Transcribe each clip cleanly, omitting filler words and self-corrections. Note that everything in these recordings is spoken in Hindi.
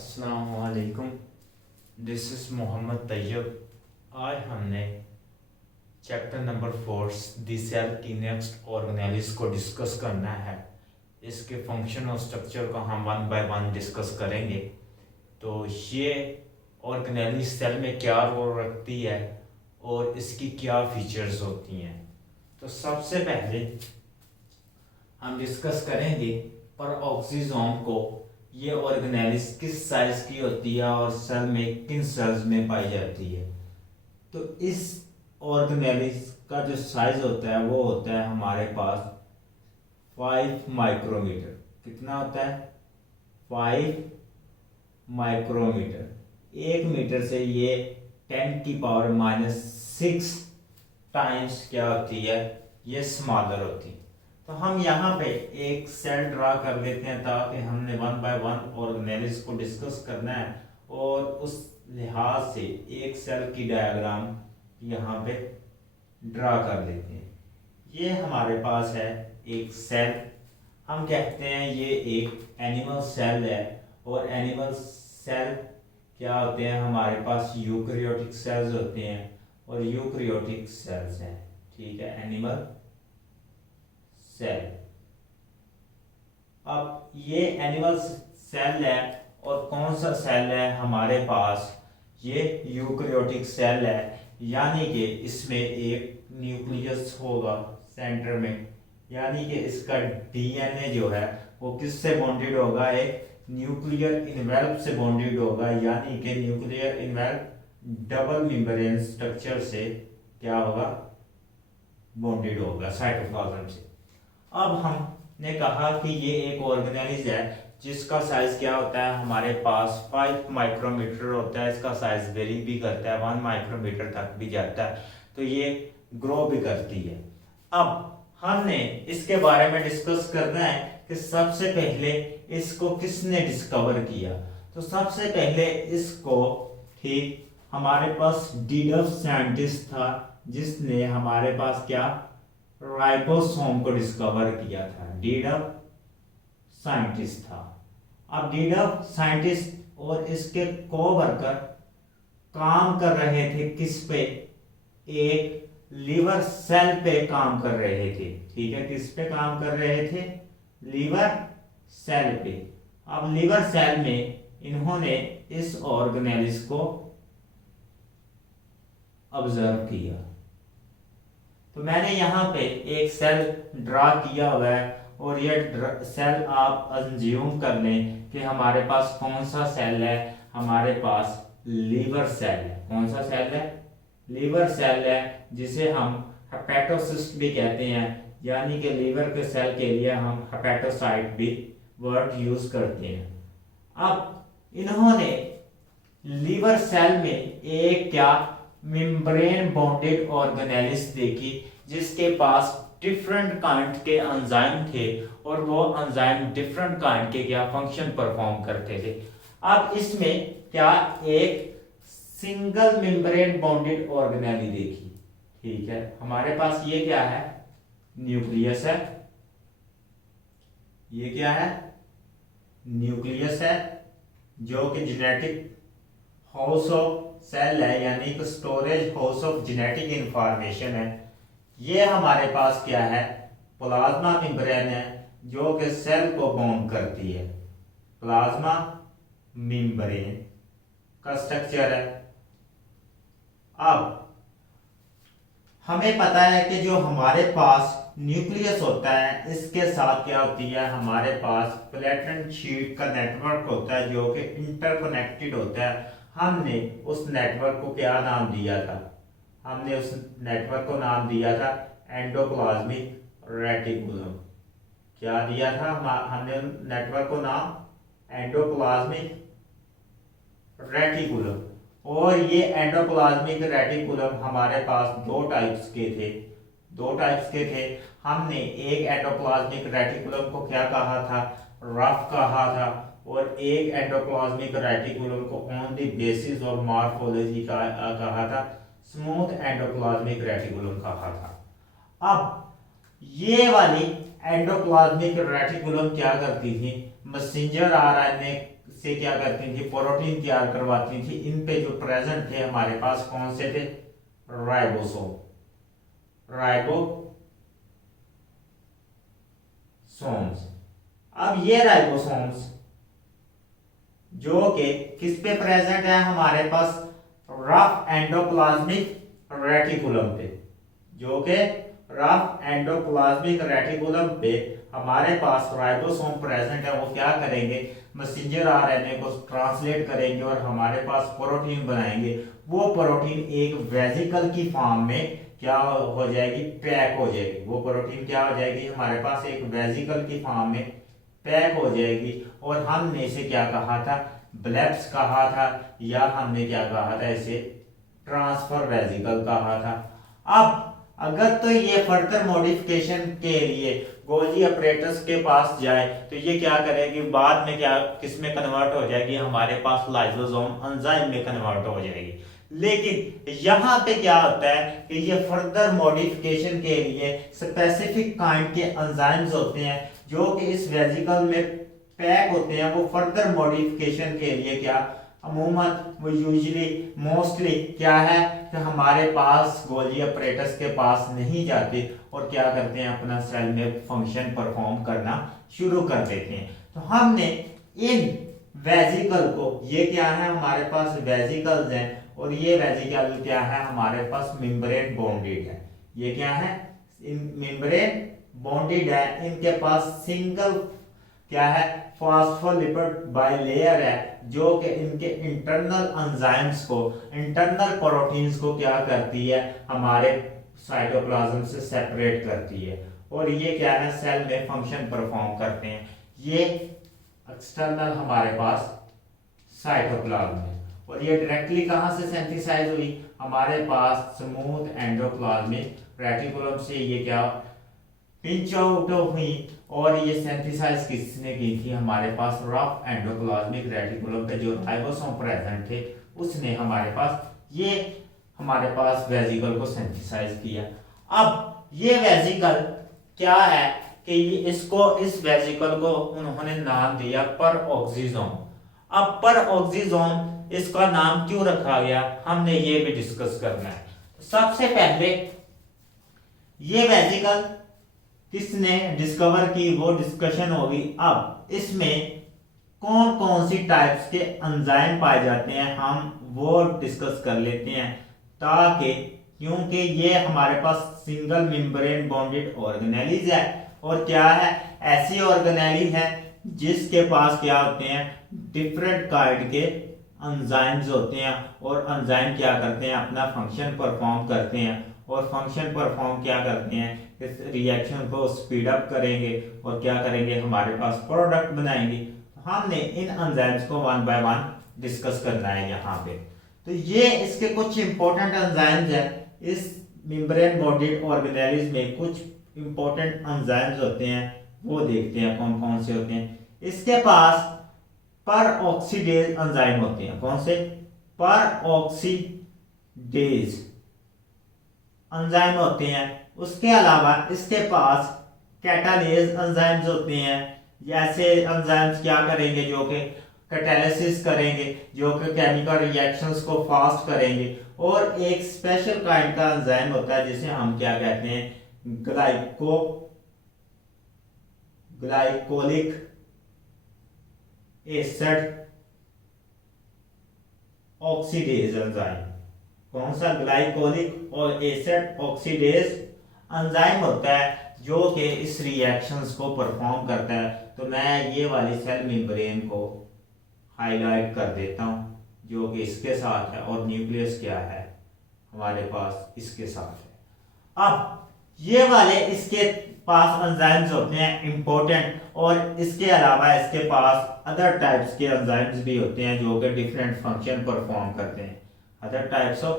अस्सलामुअलैकुम। This is Mohammad Tayyab. आज हमने चैप्टर नंबर 4 दी सेल की नेक्स्ट ऑर्गेनेलिस को डिस्कस करना है। इसके फंक्शन और स्ट्रक्चर को हम वन बाय वन डिस्कस करेंगे। तो ये ऑर्गेनेलिस सेल में क्या रोल रखती है और इसकी क्या फीचर्स होती हैं। तो सबसे पहले हम डिस्कस करेंगे पर ऑक्सीजोम को ये ऑर्गेनेलिस किस साइज की होती है और सेल में किन सेल्स में पाई जाती है। तो इस ऑर्गेनेलिस का जो साइज होता है वो होता है हमारे पास 5 माइक्रोमीटर। कितना होता है? 5 माइक्रोमीटर। 1 मीटर से ये 10⁻⁻6 टाइम्स क्या होती है, ये स्मॉलर होती है। तो हम यहाँ पे एक सेल ड्रा कर लेते हैं ताकि हमने वन बाय वन ऑर्गेनेलिस को डिस्कस करना है और उस लिहाज से एक सेल की डायग्राम यहाँ पे ड्रा कर लेते हैं। ये हमारे पास है एक सेल। हम कहते हैं ये एक एनिमल सेल है और एनिमल सेल क्या होते हैं, हमारे पास यूकैरियोटिक सेल्स होते हैं और यूकैरियोटिक सेल्स हैं। ठीक है, एनिमल सेल। अब ये एनिमल सेल है और कौन सा सेल है हमारे पास, ये यूकैरियोटिक सेल है, यानी कि इसमें एक न्यूक्लियस होगा सेंटर में, यानी कि इसका डीएनए जो है वो किससे बॉन्डेड होगा, एक न्यूक्लियर इनवेल्प से बॉन्डेड होगा, यानी कि nuclear envelope double membrane structure से क्या होगा, बॉन्डेड होगा साइटोप्लाज्म से। अब हमने कहा कि ये एक ऑर्गेनेलिस है जिसका साइज क्या होता है, हमारे पास 5 माइक्रोमीटर होता है। इसका साइज वेरी भी करता है, 1 माइक्रोमीटर तक भी जाता है। तो ये ग्रो भी करती है। अब हमने इसके बारे में डिस्कस करना है कि सबसे पहले इसको किसने डिस्कवर किया। तो सबसे पहले इसको ठीक हमारे पास डीडफ साइंटिस्ट था जिसने हमारे पास क्या, राइबोसोम को डिस्कवर किया था। डीडफ साइंटिस्ट था। अब डीडफ साइंटिस्ट और इसके कोवर्कर काम कर रहे थे किस पे, एक लीवर सेल पे काम कर रहे थे। ठीक है, किस पे काम कर रहे थे, लीवर सेल पे। अब लीवर सेल में इन्होंने इस ऑर्गेनेलिस को ऑब्जर्व किया। तो मैंने यहाँ पे एक सेल ड्रा किया हुआ है और ये सेल आप अज्यूम कर लें कि हमारे पास कौन सा सेल है, हमारे पास लीवर सेल है। कौन सा सेल है, लीवर सेल है, जिसे हम हेपेटोसिस्ट भी कहते हैं, यानी कि लीवर के सेल के लिए हम हेपेटोसाइट भी वर्ड यूज करते हैं। अब इन्होंने लीवर सेल में एक क्या, मेम्ब्रेन बॉन्डेड ऑर्गेनेलिस देखी जिसके पास डिफरेंट काइंड के एंजाइम थे और वो एंजाइम डिफरेंट काइंड के क्या फंक्शन परफॉर्म करते थे। अब इसमें क्या, एक सिंगल मेम्ब्रेन बॉन्डेड ऑर्गेनेली देखी। ठीक है, हमारे पास ये क्या है, न्यूक्लियस है। ये क्या है, न्यूक्लियस है, जो कि जेनेटिक हाउस ऑफ सेल है, यानी कि storage house of genetic information है। ये हमारे पास क्या है, प्लाज्मा मेम्ब्रेन है, जो कि सेल को बाउंड करती है। प्लाज्मा मेम्ब्रेन का स्ट्रक्चर है। अब हमें पता है कि जो हमारे पास न्यूक्लियस होता है इसके साथ क्या होती है, हमारे पास प्लेटन शीट का नेटवर्क होता है जो कि इंटरकनेक्टेड होता है। हमने उस नेटवर्क को क्या नाम दिया था, हमने उस नेटवर्क को नाम दिया था एंडोप्लाज्मिक रेटिकुलम। क्या दिया था, हमने नेटवर्क को नाम एंडोप्लाज्मिक रेटिकुलम। और ये एंडोप्लाज्मिक रेटिकुलम हमारे पास दो टाइप्स के थे। हमने एक एंडोप्लाज्मिक रेटिकुलम को क्या कहा था, रफ कहा था, और एक एंडोप्लाज्मिक रेटिकुलम को on the basis of morphology का कहा था, स्मूथ एंडोप्लाज्मिक रेटिकुलम कहा था। अब ये वाली एंडोप्लाज्मिक रेटिकुलम क्या करती थी, मैसेंजर आरएनए से क्या करती थी, प्रोटीन तैयार करवाती थी। इन पे जो प्रेजेंट थे हमारे पास कौन से थे, राइबोसोम, राइबोसोम्स। अब ये राइबोसोम्स जो कि किस पे प्रेजेंट है हमारे पास, रफ एंडोप्लाज्मिक रेटिकुलम पे, जो कि रफ एंडोप्लाज्मिक रेटिकुलम पे हमारे पास राइबोसोम प्रेजेंट है। वो क्या करेंगे, मैसेंजर आरएनए को ट्रांसलेट करेंगे और हमारे पास प्रोटीन बनाएंगे। वो प्रोटीन एक वेसिकल की फॉर्म में क्या हो जाएगी, पैक हो जाएगी। वो प्रोटीन क्या हो जाएगी, हमारे पास एक वेसिकल की फॉर्म में पैक हो जाएगी। और हमने इसे क्या कहा था, ब्लेब्स कहा था, या हमने क्या कहा था, इसे ट्रांसफर वेसिकल कहा था। अब अगर तो ये फर्दर मॉडिफिकेशन के लिए गोल्गी अपरेटस के पास जाए तो ये क्या करेगी, बाद में क्या किस में कन्वर्ट हो जाएगी, हमारे पास लाइसोसोम एंजाइम में कन्वर्ट हो जाएगी। लेकिन यहाँ पे क्या होता है कि ये फर्दर मॉडिफिकेशन के लिए स्पेसिफिक काइंड के एंजाइम्स होते हैं जो कि इस वेसिकल में पैक होते हैं। वो फर्दर मॉडिफिकेशन के लिए क्या अमूमन वो यूजुअली मोस्टली क्या है कि हमारे पास गोल्गी अपरेटस के पास नहीं जाते और क्या करते हैं, अपना सेल में फंक्शन परफॉर्म करना शुरू कर देते हैं। तो हमने इन वेसिकल को, ये क्या है हमारे पास वेसिकल्स हैं, और ये वेसिकल क्या है हमारे पास मेम्ब्रेन बॉन्डेड है। ये क्या है, मेम्ब्रेन बॉन्डेड है। इनके पास सिंगल क्या है, फॉस्फोलिपिड बाइलेयर है, जो कि इनके इंटरनल एंजाइम्स को, इंटरनल प्रोटीन्स को क्या करती है, हमारे साइटोप्लाज्म से सेपरेट करती है। और ये क्या है, सेल में फंक्शन परफॉर्म करते हैं। ये एक्सटर्नल हमारे पास साइटोप्लाज्म है। और ये डायरेक्टली कहां से सिंथेसाइज हुई, हमारे पास स्मूथ एंडोप्लाज्मिक रेटिकुलम से ये क्या पिंच आउट हुई। और ये सिंथेसाइज किसने की थी, हमारे पास रफ एंडोप्लाज्मिक रेटिकुलम पे जो राइबोसोम प्रेजेंट थे उसने हमारे पास ये हमारे पास वेसिकल को सिंथेसाइज किया। अब ये वेसिकल क्या है कि इसको, इस वेसिकल को उन्होंने नाम दिया पर ऑक्सीजोम। अब पर ऑक्सीजोम इसका नाम क्यों रखा गया, हमने ये भी डिस्कस करना है। सबसे पहले ये वेसिकल किसने डिस्कवर की, वो डिस्कशन होगी। अब इसमें कौन कौन सी टाइप्स के एंजाइम पाए जाते हैं हम वो डिस्कस कर लेते हैं, ताकि क्योंकि ये हमारे पास सिंगल मेम्ब्रेन बॉन्डेड ऑर्गेनेलीज है। और क्या है, ऐसी ऑर्गेनेली है जिसके पास क्या होते हैं, डिफरेंट काइंड के एंजाइम्स होते हैं। और एंजाइम क्या करते हैं, अपना फंक्शन परफॉर्म करते हैं। और फंक्शन परफॉर्म क्या करते हैं, इस रिएक्शन को स्पीड अप करेंगे और क्या करेंगे, हमारे पास प्रोडक्ट बनाएंगे। हमने इन एंजाइम्स को वन बाय वन डिस्कस करना है यहाँ पे। तो ये इसके कुछ इंपॉर्टेंट एंजाइम्स हैं। इस मेम्ब्रेन बॉन्डेड ऑर्गेनेल्स में कुछ इंपॉर्टेंट एंजाइम्स होते हैं, वो देखते हैं कौन कौन से होते हैं। इसके पास पर ऑक्सीडेज एंजाइम होते हैं। कौन से, पर ऑक्सीडेज एंजाइम होते हैं। उसके अलावा इसके पास कैटालेज एंजाइम्स होते हैं। जैसे एंजाइम्स क्या करेंगे, जो कि कैटालिसिस करेंगे, जो कि केमिकल रिएक्शंस को फास्ट करेंगे। और एक स्पेशल काइंड का एंजाइम होता है जिसे हम क्या कहते हैं, ग्लाइकोलिक एसिड ऑक्सीडेज एंजाइम। कौन सा, ग्लाइकोलिक और एसिड ऑक्सीडेज एंजाइम होता है जो कि इस रिएक्शंस को परफॉर्म करता है। तो मैं ये वाली सेल मेम्ब्रेन को हाईलाइट कर देता हूं, जो कि इसके साथ है, और न्यूक्लियस क्या है हमारे पास इसके साथ है। अब ये वाले इसके पास एंजाइम्स होते हैं इंपॉर्टेंट, और इसके अलावा इसके पास अदर टाइप्स के एंजाइम्स भी होते हैं जो कि डिफरेंट फंक्शन परफॉर्म करते हैं। Other types of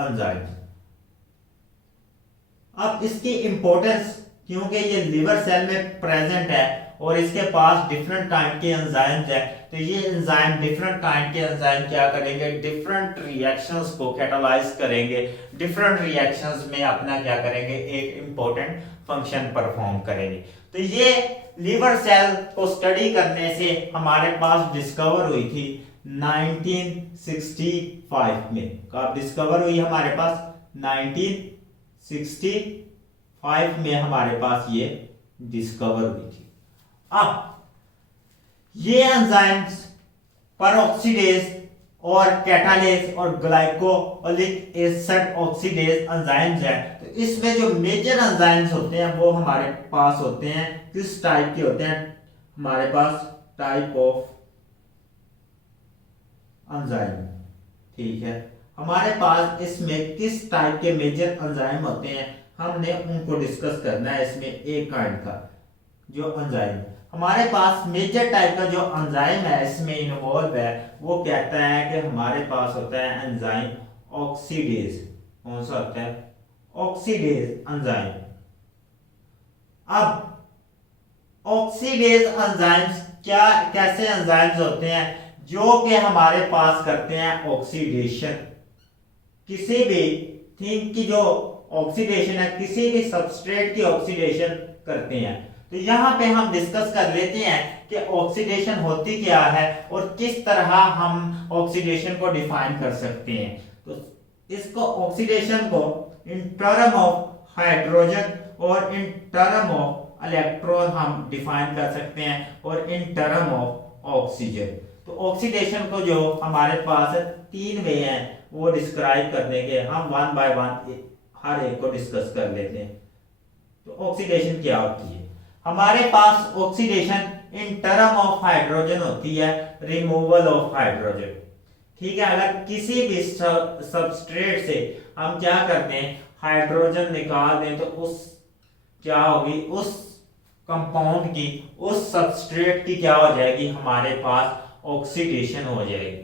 enzymes. अब इसकी इंपॉर्टेंस क्योंकि ये लिवर सेल में प्रेजेंट है और इसके पास डिफरेंट काइंड के एंजाइम्स है, तो ये एंजाइम डिफरेंट काइंड के एंजाइम क्या करेंगे, डिफरेंट रिएक्शंस को कैटालाइज करेंगे, डिफरेंट रिएक्शंस में अपना क्या करेंगे, एक इंपॉर्टेंट फंक्शन परफॉर्म करेंगे। तो ये लिवर सेल को स्टडी करने से हमारे पास डिस्कवर हुई थी 1965 में। कब डिस्कवर हुई हमारे पास, 1965 में हमारे पास ये डिस्कवर हुई थी। अब ये एंजाइम्स परऑक्सीडेज और कैटालेज और ग्लाइकोलिक एसिड ऑक्सीडेज एंजाइम्स हैं। तो इसमें जो मेजर एंजाइम्स होते हैं वो हमारे पास होते हैं, किस टाइप के होते हैं, हमारे पास टाइप ऑफ एंजाइम, ठीक है। हमारे पास इसमें किस टाइप के मेजर एंजाइम होते हैं, हमने उनको डिस्कस करना है। इसमें एक काइंड का जो एंजाइम हमारे पास मेजर टाइप का जो एंजाइम है इसमें इन्वॉल्व है, वो कहता है कि हमारे पास होता है एंजाइम ऑक्सीडेज। कौन सा होता है, ऑक्सीडेज एंजाइम। अब ऑक्सीडेज एंजाइम्स क्या, कैसे एंजाइम्स होते हैं जो कि हमारे पास करते हैं ऑक्सीडेशन, किसी भी थिंग की जो ऑक्सीडेशन है, किसी भी सबस्ट्रेट की ऑक्सीडेशन करते हैं। तो यहाँ पे हम डिस्कस कर लेते हैं कि ऑक्सीडेशन होती क्या है और किस तरह हम ऑक्सीडेशन को डिफाइन कर सकते हैं। तो इसको ऑक्सीडेशन को इन टर्म ऑफ हाइड्रोजन और इन टर्म ऑफ इलेक्ट्रॉन हम डिफाइन कर सकते हैं और इन टर्म ऑफ ऑक्सीजन। तो ऑक्सीडेशन को जो हमारे पास 3 वे हैं वो डिस्क्राइब करने के, हम वन बाय वन हर एक को डिस्कस कर लेते हैं। तो ऑक्सीडेशन क्या होती है, हमारे पास oxidation in term of hydrogen होती है, रिमूवल ऑफ हाइड्रोजन, ठीक है। अगर किसी भी सबस्ट्रेट से हम क्या करते हैं, हाइड्रोजन निकाल दें, तो उस क्या होगी, उस कंपाउंड की, उस सबस्ट्रेट की क्या हो जाएगी, हमारे पास ऑक्सीडेशन हो जाएगी,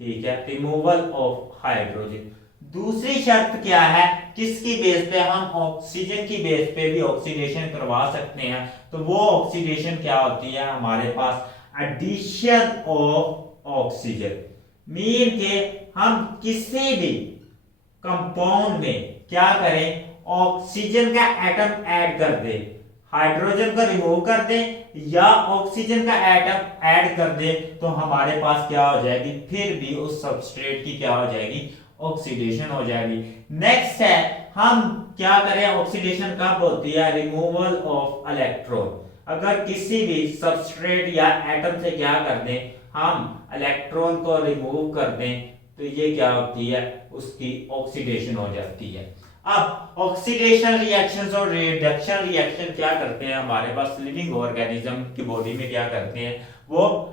ठीक है, रिमूवल ऑफ हाइड्रोजन। दूसरी शर्त क्या है, किसकी बेस पे, हम ऑक्सीजन की बेस पे भी ऑक्सीडेशन करवा सकते हैं। तो वो ऑक्सीडेशन क्या होती है, हमारे पास एडिशन ऑफ ऑक्सीजन, मीन के हम किसी भी कंपाउंड में क्या करें, ऑक्सीजन का एटम ऐड कर दे, हाइड्रोजन को रिमूव कर दे या ऑक्सीजन का एटम ऐड कर दे, तो हमारे पास क्या हो जाएगी, फिर भी उस सबस्ट्रेट की क्या हो जाएगी, ऑक्सीडेशन हो जाएगी। नेक्स्ट है, हम क्या करें, ऑक्सीडेशन कब होती है, रिमूवल ऑफ इलेक्ट्रॉन। अगर किसी भी सबस्ट्रेट या एटम से क्या कर दें, हम इलेक्ट्रॉन को रिमूव कर दें, तो ये क्या होती है, उसकी ऑक्सीडेशन हो जाती है। अब ऑक्सीडेशन रिएक्शंस और रिडक्शन रिएक्शन क्या करते हैं, हमारे पास लिविंग ऑर्गेनिज्म की बॉडी में क्या करते हैं, वो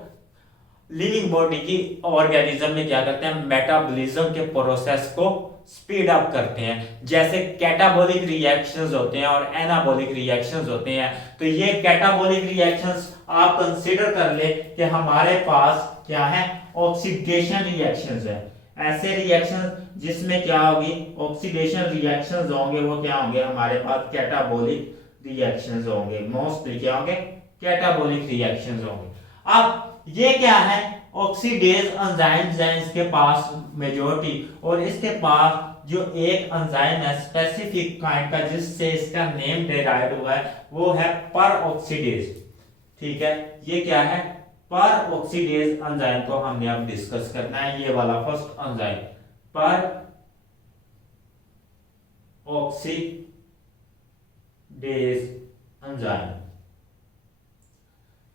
लिविंग बॉडी की ऑर्गेनिज्म में क्या करते हैं, मेटाबॉलिज्म के प्रोसेस को स्पीड अप करते हैं। जैसे कैटाबॉलिक रिएक्शंस होते हैं और एनाबॉलिक रिएक्शंस होते हैं। तो ये कैटाबॉलिक रिएक्शंस आप कंसीडर कर ले कि हमारे पास क्या है, ऑक्सीडेशन रिएक्शंस है। ऐसे रिएक्शन जिसमें क्या होगी, ऑक्सीडेशन रिएक्शंस होंगे, वो क्या होंगे, हमारे पास कैटाबॉलिक रिएक्शंस होंगे, मोस्टली क्या होंगे, कैटाबॉलिक रिएक्शंस होंगे। अब ये क्या है, ऑक्सीडेज एंजाइम्स हैं इसके पास मेजॉरिटी, और इसके पास जो एक एंजाइम है स्पेसिफिक काइंड का जिससे इसका नेम डिराइव हुआ है, वो है पर ऑक्सीडेज, ठीक है। ये क्या है, पर ऑक्सीडेज एंजाइम को हमने अब डिस्कस करना है। ये वाला फर्स्ट एंजाइम पर ऑक्सीडेज एंजाइम,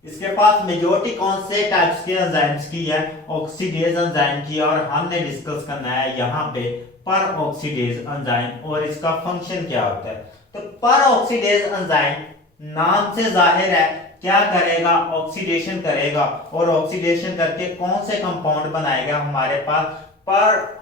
इसके पास मेजॉरिटी कौन से टाइप्स के एंजाइम्स की है, ऑक्सीडेज एंजाइम की, और हमने डिस्कस करना है यहाँ पे पर ऑक्सीडेज एंजाइम और इसका फंक्शन क्या होता है। तो पर ऑक्सीडेज एंजाइम नाम से जाहिर है क्या करेगा, ऑक्सीडेशन करेगा, और ऑक्सीडेशन करके कौन से कंपाउंड बनाएगा, हमारे पास पर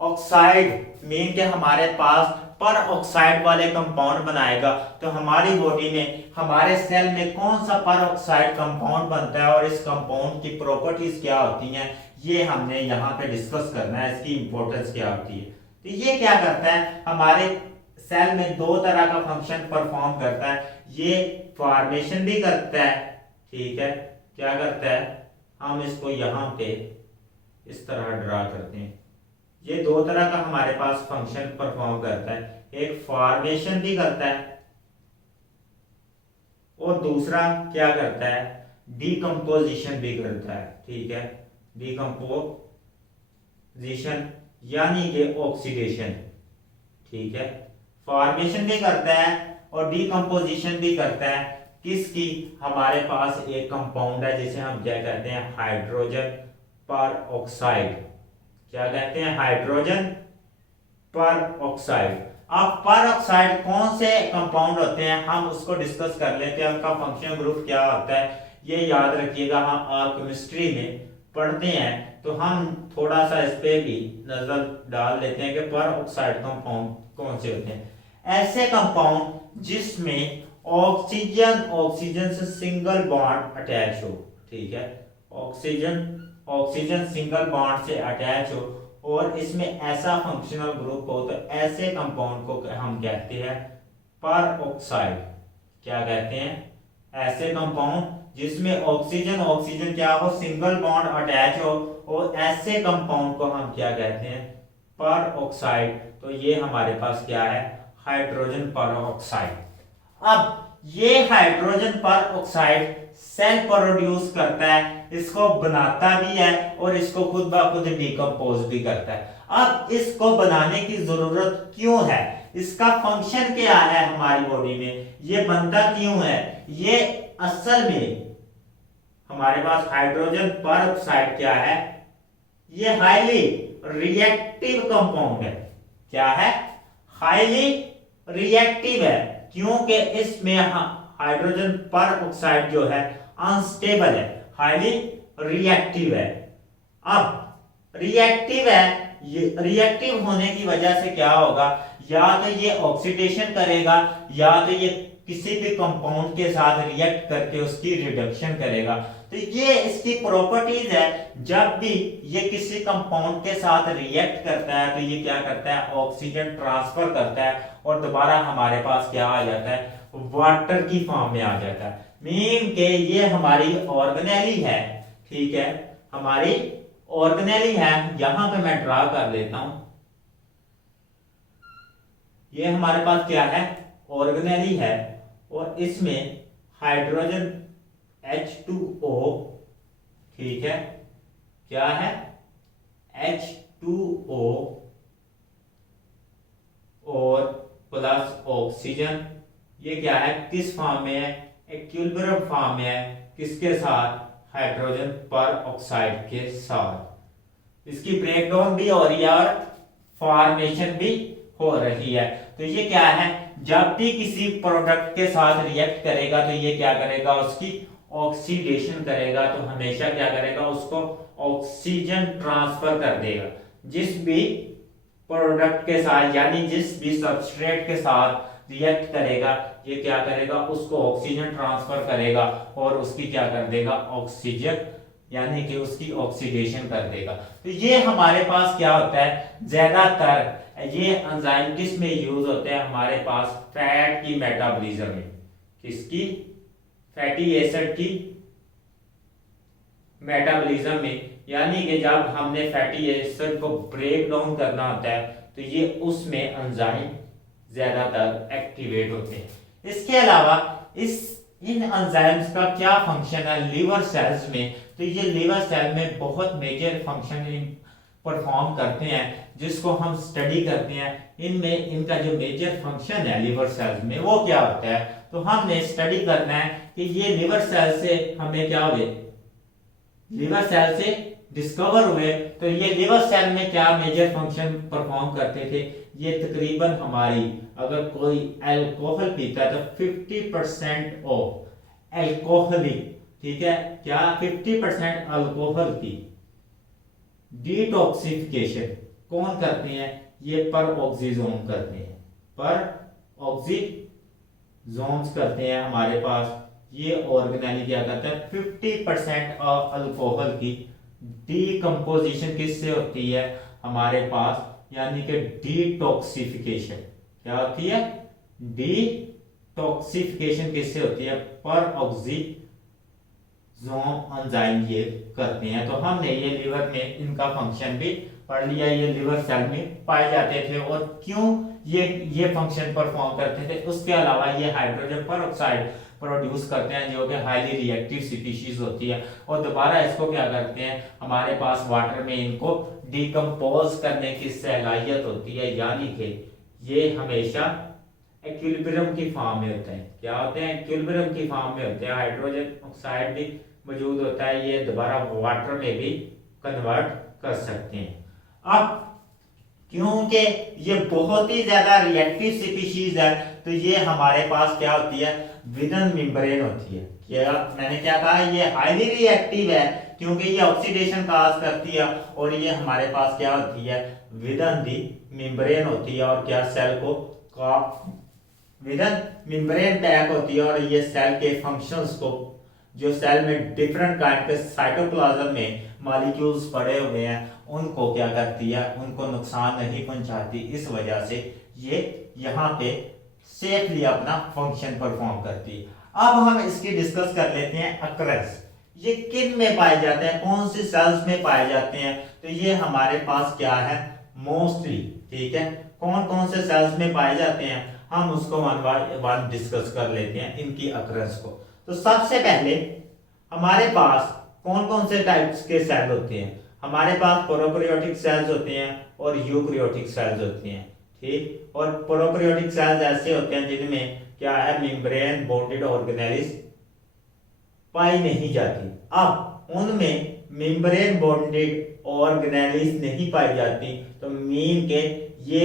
ऑक्साइड, मीन के हमारे पास पर ऑक्साइड वाले कंपाउंड बनाएगा। तो हमारी बॉडी में, हमारे सेल में कौन सा पर ऑक्साइड कंपाउंड बनता है और इस कंपाउंड की प्रॉपर्टीज क्या होती हैं, ये हमने यहाँ पे डिस्कस करना है, इसकी इंपॉर्टेंस क्या होती है। तो ये क्या करता है, हमारे सेल में दो तरह का फंक्शन परफॉर्म करता है, ये फॉर्मेशन भी करता है, ठीक है, क्या करता है, हम इसको यहाँ पे इस तरह ड्रा करते हैं, ये दो तरह का हमारे पास फंक्शन परफॉर्म करता है, एक फॉर्मेशन भी करता है और दूसरा क्या करता है, डीकंपोजिशन भी करता है, ठीक है, डीकंपोजिशन यानी कि ऑक्सीडेशन, ठीक है, फॉर्मेशन भी करता है और डीकंपोजिशन भी करता है, किसकी, हमारे पास एक कंपाउंड है जिसे हम क्या कहते हैं, हाइड्रोजन पर ऑक्साइड, क्या कहते हैं, हाइड्रोजन पर ऑक्साइड। अब पर ऑक्साइड कौन से कंपाउंड होते हैं हम उसको डिस्कस कर लेते हैं, उनका फंक्शनल ग्रुप क्या होता है, ये याद रखिएगा, हम आप केमिस्ट्री में पढ़ते हैं तो हम थोड़ा सा इस पे भी नजर डाल लेते हैं कि पर ऑक्साइड कंपाउंड कौन से होते हैं। ऐसे कंपाउंड जिसमें ऑक्सीजन से सिंगल बॉन्ड अटैच हो, ठीक है, ऑक्सीजन सिंगल बॉन्ड से अटैच हो और इसमें ऐसा फंक्शनल ग्रुप हो, तो ऐसे कंपाउंड को हम कहते हैं पर ऑक्साइड। क्या कहते हैं, ऐसे कंपाउंड जिसमें ऑक्सीजन क्या हो, सिंगल बॉन्ड अटैच हो, और ऐसे कंपाउंड को हम क्या कहते हैं, पर ऑक्साइड। तो ये हमारे पास क्या है, हाइड्रोजन पर ऑक्साइड। अब ये हाइड्रोजन पर ऑक्साइड सेल प्रोड्यूस करता है, इसको बनाता भी है और इसको खुद ब खुद डिकम्पोज भी करता है। अब इसको बनाने की जरूरत क्यों है, इसका फंक्शन क्या है हमारी बॉडी में, ये बनता क्यों है, ये असल में हमारे पास हाइड्रोजन पर ऑक्साइड क्या है, ये हाईली रिएक्टिव कंपाउंड है। क्या है, हाईली रिएक्टिव है, क्योंकि इसमें हाइड्रोजन पर ऑक्साइड जो है अनस्टेबल है, हाईली रिएक्टिव है। अब रिएक्टिव है, ये रिएक्टिव होने की वजह से क्या होगा, या तो ये ऑक्सीडेशन करेगा या तो ये किसी भी कंपाउंड के साथ रिएक्ट करके उसकी रिडक्शन करेगा। तो ये इसकी प्रॉपर्टीज है, जब भी ये किसी कंपाउंड के साथ रिएक्ट करता है तो ये क्या करता है, ऑक्सीजन ट्रांसफर करता है और दोबारा हमारे पास क्या आ जाता है, वाटर की फॉर्म में आ जाता है। मीन के ये हमारी ऑर्गेनेली है, ठीक है, हमारी ऑर्गेनेली है। यहां पे मैं ड्रा कर लेता हूं, ये हमारे पास क्या है, ऑर्गेनेली है और इसमें हाइड्रोजन H2O, ठीक है, क्या है, H2O और प्लस ऑक्सीजन, ये क्या है, किस फॉर्म में है, इक्विलिब्रियम फॉर्म में है, किसके साथ, हाइड्रोजन पर ऑक्साइड के साथ। इसकी ब्रेकडाउन भी हो रही है और फॉर्मेशन भी हो रही है। तो ये क्या है, जब भी किसी प्रोडक्ट के साथ रिएक्ट करेगा तो ये क्या करेगा, उसकी ऑक्सीडेशन करेगा, तो हमेशा क्या करेगा, उसको ऑक्सीजन ट्रांसफर कर देगा। जिस भी प्रोडक्ट के साथ यानी जिस भी सबस्ट्रेट के साथ रिएक्ट करेगा ये क्या करेगा, उसको ऑक्सीजन ट्रांसफर करेगा और उसकी क्या कर देगा, ऑक्सीजन यानी कि उसकी ऑक्सीडेशन कर देगा। तो ये हमारे पास क्या होता है, ज्यादातर ये एंजाइम किस में यूज होते हैं, हमारे पास फैट की मेटाबॉलिज्म में, किसकी, फैटी एसिड की मेटाबॉलिज्म में, यानी कि जब हमने फैटी एसिड को ब्रेक डाउन करना होता है तो ये उसमें एंजाइम ज्यादातर एक्टिवेट होते हैं। इसके अलावा इन एंजाइम्स का क्या फंक्शन है लिवर सेल्स में, तो ये लिवर सेल में बहुत मेजर फंक्शन परफॉर्म करते हैं जिसको हम स्टडी करते हैं। इनमें इनका जो मेजर फंक्शन है लिवर सेल्स में वो क्या होता है, तो हमने स्टडी करना है कि ये लिवर सेल से हमें क्या हुए, लिवर सेल से डिस्कवर हुए, तो ये लिवर सेल में क्या मेजर फंक्शन परफॉर्म करते थे। ये तकरीबन हमारी अगर कोई अल्कोहल पीता है तो 50% ऑफ अल्कोहलिक, ठीक है, क्या 50% अल्कोहल की डिटॉक्सिफिकेशन कौन करते हैं, ये पर ऑक्सीजोन करते हैं, पर ऑक्सीजोन्स करते हैं हमारे पास। ये ऑर्गेनेली क्या करता है, 50% ऑफ अल्कोहल की डीकंपोजिशन किससे होती है हमारे पास, यानी कि डिटॉक्सिफिकेशन, क्या होती है, डिटॉक्सिफिकेशन किससे होती है, पेरोक्सीसोम एंजाइम ये करते हैं। तो हमने ये लिवर में इनका फंक्शन भी पढ़ लिया, ये लिवर सेल में पाए जाते थे और क्यों ये फंक्शन परफॉर्म करते थे। उसके अलावा ये हाइड्रोजन पेरोक्साइड प्रोड्यूस करते हैं जो कि हाईली रिएक्टिव स्पीशीज होती है, और दोबारा इसको क्या करते हैं, हमारे पास वाटर में इनको डिकम्पोज करने की सलाहियत होती है, यानी कि ये हमेशा इक्विलिब्रियम की फॉर्म में होते हैं। क्या होते हैं, इक्विलिब्रियम की फॉर्म में होते हैं। हाइड्रोजन ऑक्साइड भी मौजूद होता है, ये दोबारा वाटर में भी कन्वर्ट कर सकते हैं। अब क्योंकि ये बहुत ही ज्यादा रिएक्टिव स्पीशीज है, तो ये हमारे पास क्या होती है, विदन मेम्ब्रेन होती है। क्या मैंने क्या कहा, ये हाईली रिएक्टिव है क्योंकि ये ऑक्सीडेशन काज करती है, और ये हमारे पास क्या होती है, विदन दी मेम्ब्रेन होती है, और क्या सेल को विदन मेम्ब्रेन टैग होती है, और ये सेल के फंक्शंस को, जो सेल में डिफरेंट काइंड के साइटोप्लाज्म में मॉलिक्यूल्स पड़े हुए हैं, उनको क्या करती है, उनको नुकसान नहीं पहुंचाती। इस वजह से ये यहाँ पे सेफली अपना फंक्शन परफॉर्म करती है। अब हम इसकी डिस्कस कर लेते हैं अकरेंस। ये किन में पाए जाते हैं, कौन सी सेल्स में पाए जाते हैं, तो ये हमारे पास क्या है, मोस्टली, ठीक है, कौन कौन से सेल्स में पाए जाते हैं, हम उसको वन बाय वन डिस्कस कर लेते हैं इनकी अकरेंस को। तो सबसे पहले हमारे पास कौन कौन से टाइप्स के सेल होते हैं, हमारे पास प्रोकैरियोटिक सेल्स होते हैं और यूकैरियोटिक सेल्स होते हैं, ठीक। और प्रोकैरियोटिक सेल्स ऐसे होते हैं जिनमें क्या है, मेम्ब्रेन बॉन्डेड ऑर्गेनेलिस पाई नहीं जाती। अब उनमें मेम्ब्रेन बॉन्डेड ऑर्गेनेलिस नहीं पाई जाती, तो मीन के ये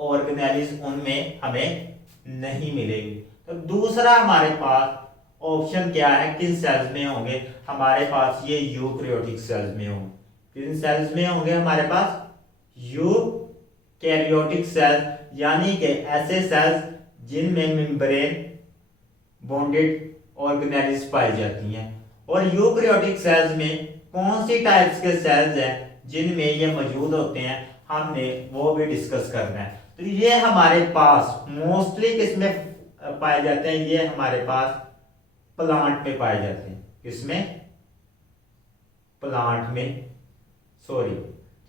ऑर्गेनेलिस उनमें हमें नहीं मिलेगी। तो दूसरा हमारे पास ऑप्शन क्या है, किन सेल्स में होंगे, हमारे पास ये यूकैरियोटिक सेल्स में होंगे। किन सेल्स में होंगे हमारे पास, यूकैरियोटिक सेल्स, यानी कि ऐसे सेल्स जिनमें मेम्ब्रेन बॉन्डेड ऑर्गेनेलिस पाई जाती हैं। और यूकैरियोटिक सेल्स में कौन सी टाइप्स के सेल्स हैं जिनमें ये मौजूद होते हैं, हमने वो भी डिस्कस करना है। तो ये हमारे पास मोस्टली किसमें पाए जाते हैं, ये हमारे पास प्लांट में पाए जाते हैं। किसमें, प्लांट में, सॉरी,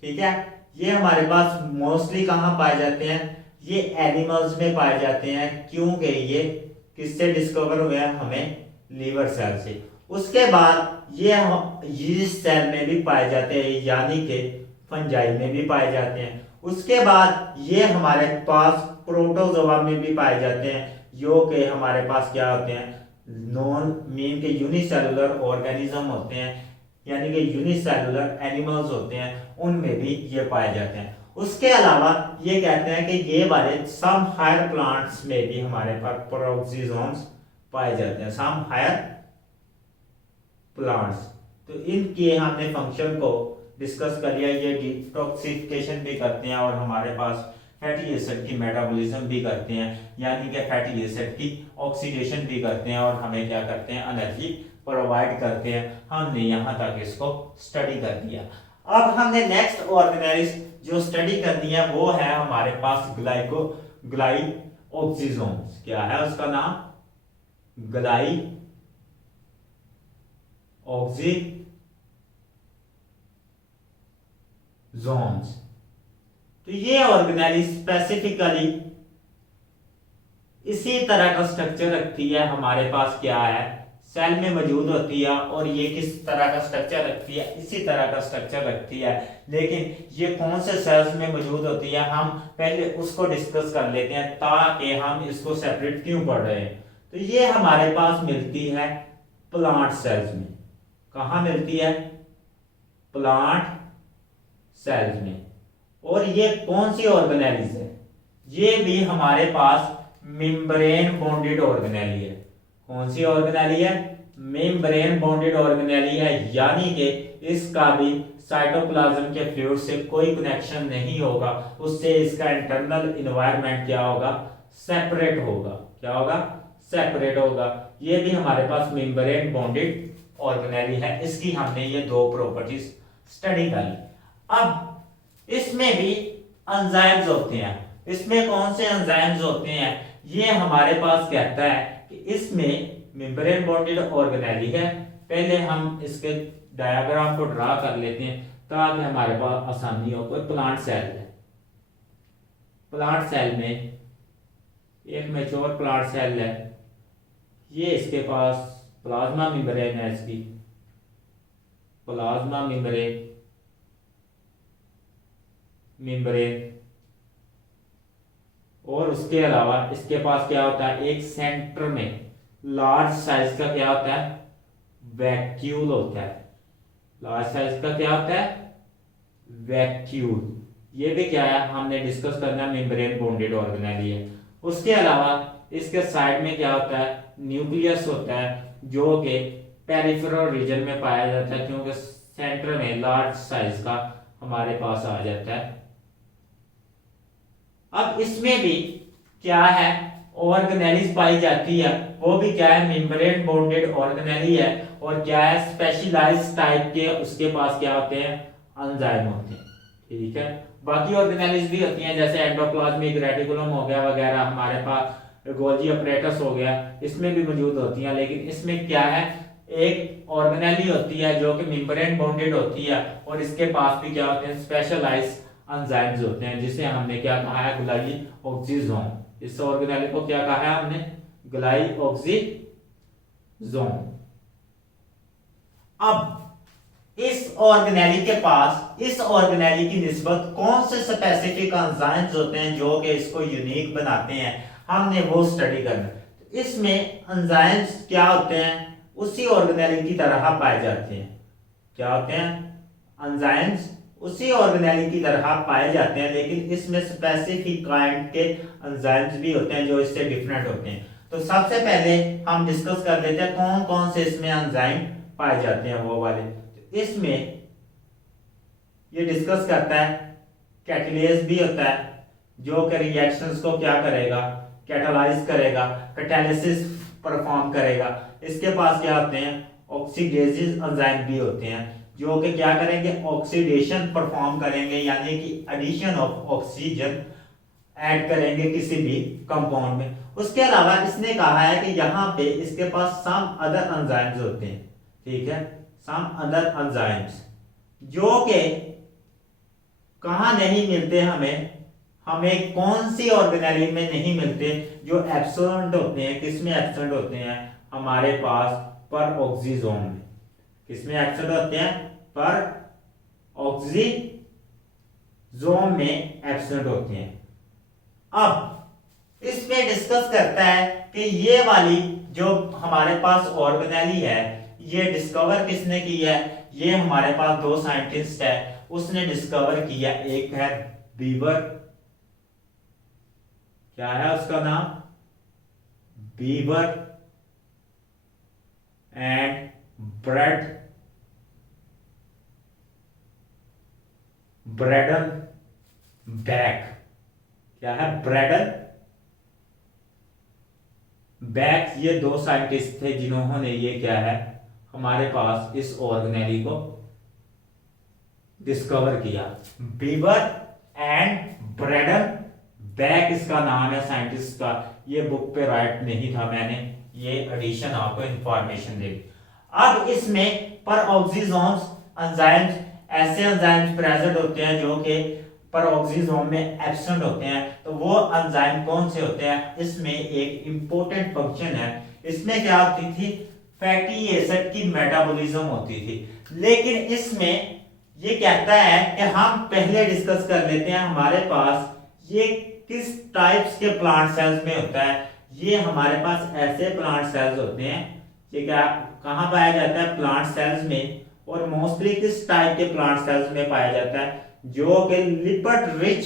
ठीक है, ये हमारे पास मोस्टली कहां पाए जाते हैं, ये एनिमल्स में पाए जाते हैं, क्योंकि ये किससे डिस्कवर हुए हैं, हमें लीवर सेल से। उसके बाद ये यीस्ट सेल में भी पाए जाते हैं, यानी कि फंजाई में भी पाए जाते हैं। उसके बाद ये हमारे पास प्रोटोजोआ में भी पाए जाते हैं, जो कि हमारे पास क्या होते हैं, नॉन मीन के यूनिसेलुलर ऑर्गेनिज्म होते हैं, यानी कि यूनिसेलुलर एनिमल्स होते हैं, उनमें भी ये पाए जाते हैं। उसके अलावा ये कहते हैं कि ये वाले सम हायर प्लांट्स में भी हमारे पास प्रोक्सिसोम्स पाए जाते हैं, सम हायर प्लांट्स। तो इनके हमने फंक्शन को डिस्कस कर लिया, ये डिटॉक्सिफिकेशन भी करते हैं और हमारे पास फैटी एसिड की मेटाबॉलिज्म भी करते हैं, यानी कि फैटी एसिड की ऑक्सीडेशन भी करते हैं और हमें क्या करते हैं, एनर्जी प्रोवाइड करते हैं। हमने यहाँ तक इसको स्टडी कर दिया। अब हमने नेक्स्ट ऑर्गेनेलिस जो स्टडी करनी है वो है हमारे पास ग्लाइऑक्सिसोम्स। क्या है उसका नाम, ग्लाइऑक्सिसोम्स। तो ये ऑर्गेनेलिस स्पेसिफिकली इसी तरह का स्ट्रक्चर रखती है, हमारे पास क्या है, सेल में मौजूद होती है, और ये किस तरह का स्ट्रक्चर रखती है, इसी तरह का स्ट्रक्चर रखती है। लेकिन ये कौन से सेल्स में मौजूद होती है, हम पहले उसको डिस्कस कर लेते हैं, ताकि हम इसको सेपरेट क्यों पढ़ रहे हैं। तो ये हमारे पास मिलती है प्लांट सेल्स में। कहाँ मिलती है, प्लांट सेल्स में। और ये कौन सी ऑर्गेनेलिस है, ये भी हमारे पास मेम्ब्रेन बॉन्डेड ऑर्गेनेली है। कौन सी ऑर्गेनेली है, मेम्ब्रेन बॉन्डेड ऑर्गेनेली है, यानी कि इसका भी साइटोप्लाज्म के फ्लूइड से कोई कनेक्शन नहीं होगा, उससे इसका इंटरनल एनवायरनमेंट क्या होगा, सेपरेट होगा। क्या होगा, सेपरेट होगा। ये भी हमारे पास मेम्ब्रेन बॉन्डेड ऑर्गेनेली है, इसकी हमने ये दो प्रॉपर्टीज स्टडी कर ली। अब इसमें भी एंजाइम्स होते हैं। इसमें कौन से एंजाइम्स होते हैं, ये हमारे पास कहता है कि इसमें मेम्ब्रेन बॉन्डेड ऑर्गेनेली है। पहले हम इसके डायग्राम को ड्रा कर लेते हैं ताकि हमारे पास आसानी हो। कोई प्लांट सेल है, प्लांट सेल में एक मैच्योर प्लांट सेल है, ये इसके पास प्लाज्मा मेम्ब्रेन है, इसकी प्लाज्मा मेम्ब्रेन और उसके अलावा इसके पास क्या होता है, एक सेंटर में लार्ज साइज का क्या होता है, वैक्यूल होता है। लार्ज साइज का क्या होता है, वैक्यूल। ये भी क्या है, हमने डिस्कस करना है, मेम्ब्रेन बॉन्डेड ऑर्गेनेली है। उसके अलावा इसके साइड में क्या होता है, न्यूक्लियस होता है, जो कि पेरिफेरल रीजन में पाया जाता है, क्योंकि सेंटर में लार्ज साइज का हमारे पास आ जाता है। अब इसमें भी क्या है, ऑर्गेनेलीज पाई जाती है, वो भी क्या है, मेम्ब्रेन बॉन्डेड ऑर्गेनेली है। और क्या है, स्पेशलाइज्ड टाइप के उसके पास क्या होते हैं, एंजाइम होते हैं। ठीक है, बाकी ऑर्गेनेलीज भी होती हैं, जैसे एंडोप्लाज्मिक रेटिकुलम हो गया वगैरह, हमारे पास गोल्जी अपरेटस हो गया, इसमें भी मौजूद होती हैं। लेकिन इसमें क्या है, एक ऑर्गेनेली होती है जो कि मेम्ब्रेन बॉन्डेड होती है, और इसके पास भी क्या होते हैं, स्पेशलाइज्ड एंजाइम्स होते हैं, जिसे हमने क्या कहा है, ग्लाइऑक्सिजोम। इस ऑर्गेनेली को क्या कहा है हमने, ग्लाइऑक्सिजोम। अब इस ऑर्गेनेली के पास, इस ऑर्गेनेली की निस्बत कौन से स्पेसिफिक एंजाइम्स होते हैं जो कि इसको यूनिक बनाते हैं, हमने वो स्टडी करना। इसमें एंजाइम्स क्या होते हैं, उसी ऑर्गेनेली की तरह पाए जाते हैं। क्या होते हैं, एंजाइम्स उसी ऑर्गेनेली की तरह पाए जाते हैं, लेकिन इसमें स्पेसिफिक काइंड के एंजाइम्स भी होते हैं जो इससे डिफरेंट होते हैं। तो सबसे पहले हम डिस्कस कर लेते हैं कौन कौन से इसमें एंजाइम पाए जाते हैं, वो वाले। तो इसमें ये डिस्कस करता है, कैटालेज भी होता है, जो कि रिएक्शंस को क्या करेगा, कैटालाइज करेगा, कैटालिसिस परफॉर्म करेगा। इसके पास क्या होते हैं, ऑक्सीडेसिस एंजाइम भी होते हैं, जो कि क्या करेंगे, ऑक्सीडेशन परफॉर्म करेंगे, यानी कि एडिशन ऑफ ऑक्सीजन ऐड करेंगे किसी भी कंपाउंड में। उसके अलावा इसने कहा है कि यहाँ पे इसके पास सम अदर एंजाइम्स होते हैं। ठीक है, सम अदर एंजाइम्स जो कि कहाँ नहीं मिलते हमें, हमें कौन सी ऑर्गेनेली में नहीं मिलते, जो एब्सेंट होते हैं। किसमें एब्सेंट होते हैं, हमारे पास पर ऑक्सीजोम में। किसमें एब्सेंट होते हैं, पर ऑक्सीजोम में एब्सेंट होते हैं। अब इसमें डिस्कस करता है कि ये वाली जो हमारे पास ऑर्गेनेली है, ये डिस्कवर किसने की है, ये हमारे पास दो साइंटिस्ट है, उसने डिस्कवर किया। एक है बीबर, क्या है उसका नाम, बीबर एंड ब्रैडन बैक। क्या है, ब्रैडन बैक। ये दो साइंटिस्ट थे जिन्होंने ये क्या है, हमारे पास इस ऑर्गेनेली को डिस्कवर किया। बीबर एंड ब्रैडन बैक इसका नाम है साइंटिस्ट का। ये बुक पे राइट नहीं था मैंने, ये एडिशन आपको इंफॉर्मेशन दे। अब इसमें पर ऑक्सीजोम्स एंजाइम्स, ऐसे एंजाइम्स प्रेजेंट होते हैं जो कि पर ऑक्सीजोम में एब्सेंट होते हैं। तो वो एंजाइम कौन से होते हैं, इसमें एक इंपॉर्टेंट फंक्शन है। इसमें क्या होती थी, फैटी एसिड की मेटाबॉलिज्म होती थी। लेकिन इसमें ये कहता है कि हम पहले डिस्कस कर लेते हैं हमारे पास ये किस टाइप्स के प्लांट सेल्स में होता है। ये हमारे पास ऐसे प्लांट सेल्स होते हैं, ये क्या कहाँ पाया जाता है, प्लांट सेल्स में। और मोस्टली किस टाइप के प्लांट सेल्स में पाया जाता है, जो कि लिपिड रिच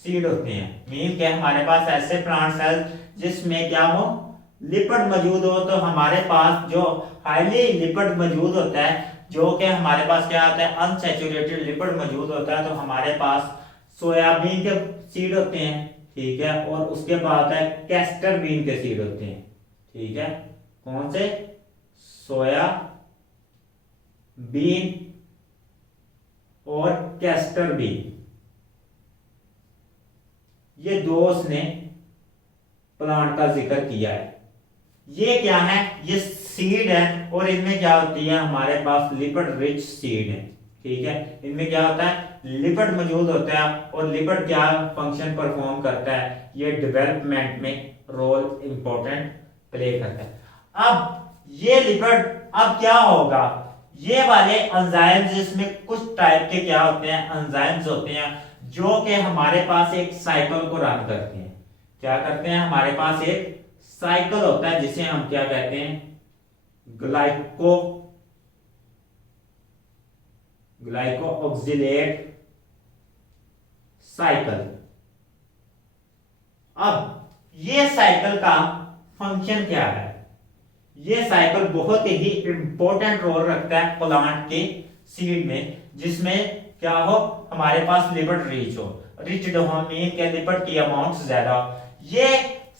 सीड होते हैं। मीन के हमारे पास ऐसे प्लांट सेल्स जिसमें क्या हो, लिपिड मौजूद हो। तो हमारे पास जो हाईली लिपिड मौजूद होता है, जो कि हमारे पास क्या होता है, अनसैचुरेटेड लिपिड मौजूद होता है। तो हमारे पास सोयाबीन के सीड होते हैं, ठीक है, और उसके बाद होता है कैस्टर बीन के सीड होते हैं। ठीक है, कौन से, सोया बीन और कैस्टर बीन। ये दोस्त ने प्लांट का जिक्र किया है। ये क्या है, ये सीड है और इनमें क्या होती है, हमारे पास लिपिड रिच सीड है। ठीक है, इनमें क्या होता है, लिपिड मौजूद होता है। और लिपिड क्या फंक्शन परफॉर्म करता है, ये डेवलपमेंट में रोल इंपॉर्टेंट प्ले करता है। अब ये लिपिड, अब क्या होगा, ये वाले एंजाइम्स, जिसमें कुछ टाइप के क्या होते हैं, एंजाइम्स होते हैं जो कि हमारे पास एक साइकिल को रन करते हैं। क्या करते हैं, हमारे पास एक साइकिल होता है जिसे हम क्या कहते हैं, ग्लाइकोऑक्सिलेट साइकिल। अब ये साइकिल का फंक्शन क्या है, ये साइकिल बहुत ही इंपॉर्टेंट रोल रखता है प्लांट के सीड में, जिसमें क्या हो, हमारे पास लिपिड रिच हो, मीन के लिपिड की अमाउंट ज्यादा। ये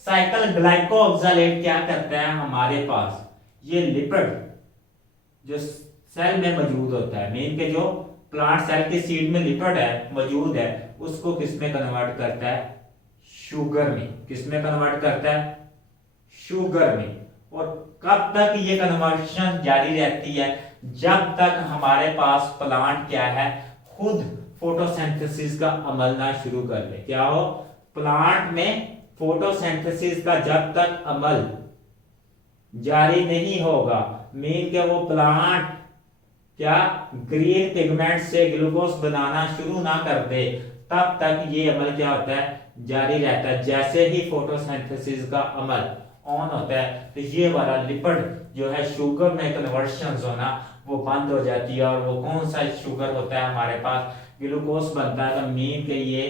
साइकिल ग्लाइकोऑक्सिलेट क्या करता है, हमारे पास ये लिपिड जो सेल में मौजूद होता है, मीन के जो प्लांट सेल के सीड में लिपिड है मौजूद है, उसको किस में कन्वर्ट करता है, शुगर में। किस में कन्वर्ट करता है, शुगर में। और कब तक ये कन्वर्शन जारी रहती है, जब तक हमारे पास प्लांट क्या है, खुद फोटोसिंथेसिस का अमल ना शुरू कर ले। क्या हो, प्लांट में फोटोसिंथेसिस का जब तक अमल जारी नहीं होगा, मीन के वो प्लांट क्या ग्रीन पिगमेंट से ग्लूकोज बनाना शुरू ना कर दे, तब तक ये अमल क्या होता है, जारी रहता है। जैसे ही फोटोसिंथेसिस का अमल ऑन होता है तो ये वाला लिपिड जो है शुगर में कन्वर्शन होना वो बंद हो जाती है। और वो कौन सा शुगर होता है, हमारे पास ग्लूकोज बनता है। तो मीन के ये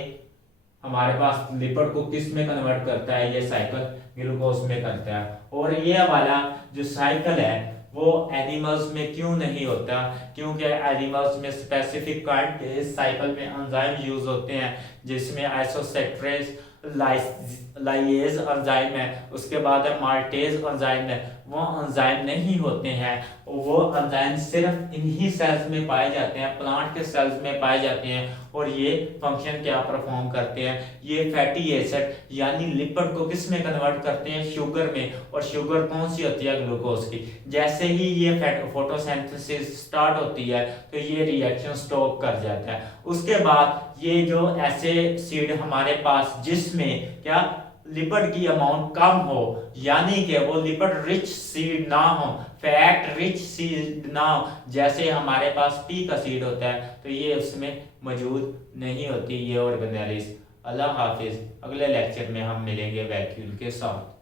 हमारे पास लिपिड को किस में कन्वर्ट करता है, ये साइकिल ग्लूकोज में करता है। और ये वाला जो साइकिल है वो एनिमल्स में क्यों नहीं होता, क्योंकि एनिमल्स में स्पेसिफिक काइंड के इस साइकिल में एंजाइम यूज होते हैं, जिसमें आइसोसेक्ट्रेज लाइएज एंजाइम है, उसके बाद है माल्टेज एंजाइम है। वो एंजाइम नहीं होते हैं, वो एंजाइम सिर्फ इन्हीं सेल्स में पाए जाते हैं, प्लांट के सेल्स में पाए जाते हैं। और ये फंक्शन क्या परफॉर्म करते हैं, ये फैटी एसिड यानी लिपिड को किस में कन्वर्ट करते हैं, शुगर में। और शुगर कौन सी होती है, ग्लूकोज की। जैसे ही ये फोटोसिंथेसिस स्टार्ट होती है तो ये रिएक्शन स्टॉप कर जाता है। उसके बाद ये जो ऐसे सीड हमारे पास जिसमें क्या लिपिड की अमाउंट कम हो, यानी कि वो लिपिड रिच सीड ना हो, फैट रिच सीड ना हो, जैसे हमारे पास पी का सीड होता है, तो ये उसमें मौजूद नहीं होती ये ऑर्गेनेलिस। अल्लाह हाफिज, अगले लेक्चर में हम मिलेंगे वैक्यूल के साथ।